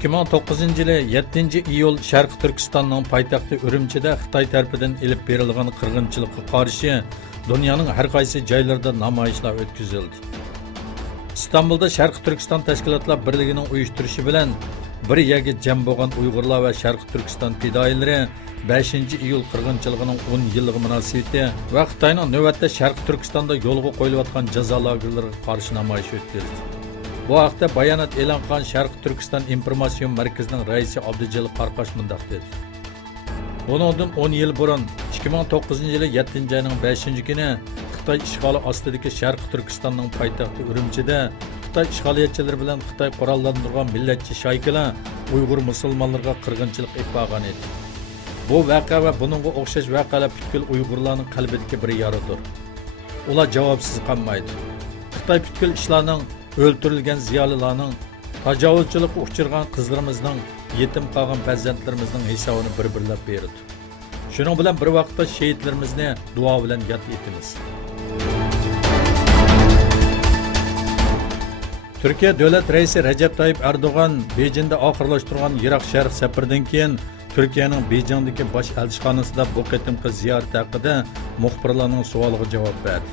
2009 yılı 7 iyul Şərqi Türkistanның paytaxtı Ürümçide Xitay tərəfindən elib berilgan qırğınçılıqqa qarşı dünyanın hər qaysı joylarında namoyishlar o'tkazildi. İstanbulda Şərqi Türkistan Təşkilatlar Birliği'nin uyuşturuşu bilan bir yerga jam bo'lgan Uyg'urlar va Şərqi Türkistan fidoyilari 5 iyul qirg'inchiligining 10 yilligi munosabati va Xitoyning navbatda Şərqi Türkistan'da yo'lga qo'yilayotgan jazo lagerlariga qarshi namoyish o'tkazdi. Bu haqda bayonot e'lon qilgan Şərqi Türkistan informatsion markazining raisi Abdujalil Qarqash mundaq dedi. Bundan 10 yil burun 2009 yılı 7 ayning 5 kuni Xitoy ishg'oli ostidagi Şərqi Türkistanning poytaxti Ürümchida Xitoy ishg'oliyatchilari bilan Xitoy qurollantirgan millatchi shaykalar Uyg'ur musulmonlarga qirg'inchilik qilib borgan edi. Bu voqea va buningga o'xshash voqealar butkul Uyg'urlarning qalbidagi bir yaradir. Ular javobsiz qolmaydi. Xitoy butkul ishlarning o'ltirilgan ziyolilarning, tajovuzchilikka uchirgan qizlarimizning, yetim qolgan farzandlarimizning hisobini bir-birlab berdi. Shuning bilan bir vaqtda shehidlarimizni duo bilan yod etamiz. Türkiye Devlet Reisi Recep Tayyip Erdoğan Beijing'de oxirlashtirgan Iroq Sharq safaridan keyin Türkiye'nin Beijing'deki baş elçixonasida bu qitimqi ziyorat haqida muxbirlarning savoliga javob berdi.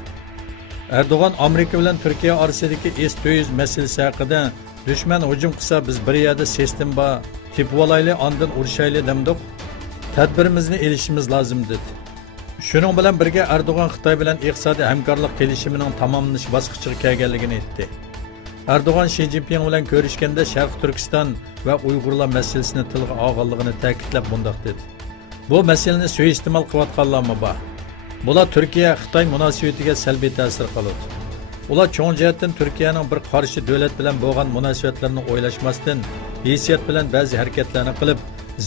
Erdoğan Amerika bilan Türkiye orasidagi S-400 masalasi haqida dushman hujum qilsa biz bir yerda sistem bor, tepib olayli, ondan urushayli demdik. Tadbirimizni elishimiz lozim dedi. Shuning bilan birga Erdoğan Xitoy bilan iqtisodiy hamkorlik kelishimining tamomlanish bosqichiga kelganligini aytdi. Erdoğan Xi Jinping bilan ko'rishganda Şərqi Türkistan va Uyg'urlar masalasini tilga olganligini ta'kidlab mundaq dedi. Bu masalani suiiste'mol qilayotganlarmi bor? Bular Türkiye Xitoy munosabatiga salbiy ta'sir qiladi. Ular cho'ng jihatdan Türkiyening bir qarshi davlat bilan bo'lgan munosabatlarni o'ylashmasdan, hissiyat bilan ba'zi harakatlarni qilib,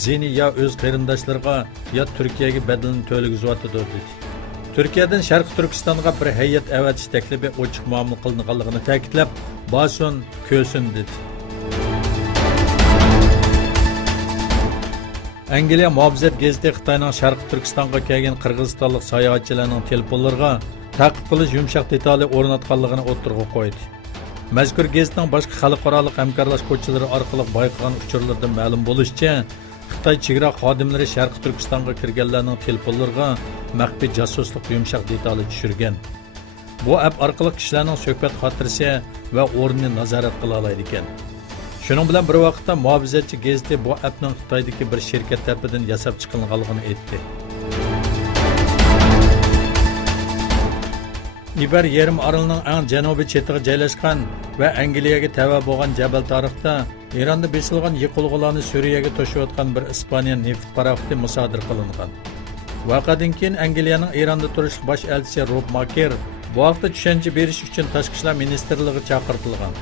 zini ya o'z qarindoshlariga ya Türkiye'ga bedelini to'lag'izyapti dedi. Türkiye'den Şərqi Türkistan'a bir heyet avatish taklifi ochiq muomala qilinganligini ta'kidlab, "Basun, ko'sin" dedi. Angliya muhofizat gazeti Xitoyning Şərqi Türkistan'a kelgan qirg'izistonlik sayohatchilarning telefonlariga ta'qib qilish yumshoq detali o'rnatganligini o'ttirg'a qo'ydi. Mazkur gazetning boshqa xalqaro hamkorlashuvchilari orqali bayqagan uchurlardan ma'lum bo'lishicha, Xitoy chegara xodimlari Şərqi Türkistan'a kirganlarning telefonlariga maxfiy josuslik yumshoq detali tushirgan. Bu app orqali kishilarning suhbat xotirasi va o'rnini nazorat qila oladi ekan. Shuning bilan bir vaqtda muhofizatchi gazeti bu appning Xitoydagi bir shirkat tarafidan yasab chiqilganligini aytdi. Iber yarim orolining eng janubiy chetiga joylashgan va Angliyaga tava bo'lgan Jabal Tariqda Eronda besilgan yiqilg'ularni Suriyaga to'shayotgan bir Ispaniya neft paraxodi musodir qilingan. Voqeadan keyin Angliyaning Eronda turishli bosh elchisi Rob Maker bu haqda tushuncha berish uchun Tashqi ishlar ministrligiga chaqirtilgan.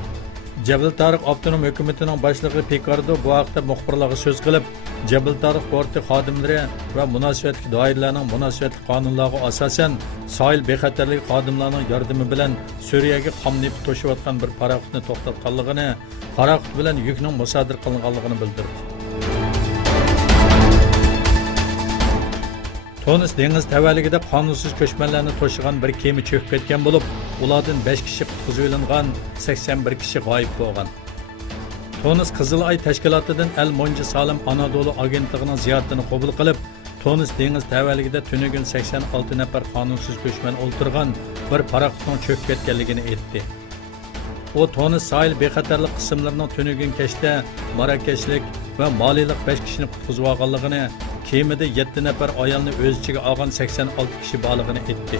Jabal Tariq avtonom hukumatining boshlig'i Picardo bu haqda muxbirlarga so'z qilib, Jabal Tariq porti xodimlari va munosabatli doiralarning munosabatli qonunlariga asosan sohil bexatarligi xodimlarining yordami bilan Suriyaga xom neft to'shayotgan bir paraxodni to'xtatganligini, paraxod bilan yukning musodir qilinganligini bildirdi. Tunis dengiz tavalligida qonunsiz ko'chmanlarni to'shigan bir kema cho'kib ketgan bo'lib, ulardan 5 kishi qutqizilgan, 81 kishi g'oyib bo'lgan. Tunis Qizil Ay tashkilotidan Al Monji Salim Anadolu agentligining ziyoratini qabul qilib, Tunis dengiz tavalligida tunugun 86 nafar qonunsiz ko'chman o'ltirgan bir paraxodning cho'kib ketganligini aytdi. O Tunis sahil bexatarlik qismlarining tunugun kechda Marokashlik va Malilik 5 kishini qutqizib olganligini, kemada 7 nafar ayolni o'z ichiga olgan 86 kishi borligini aytdi.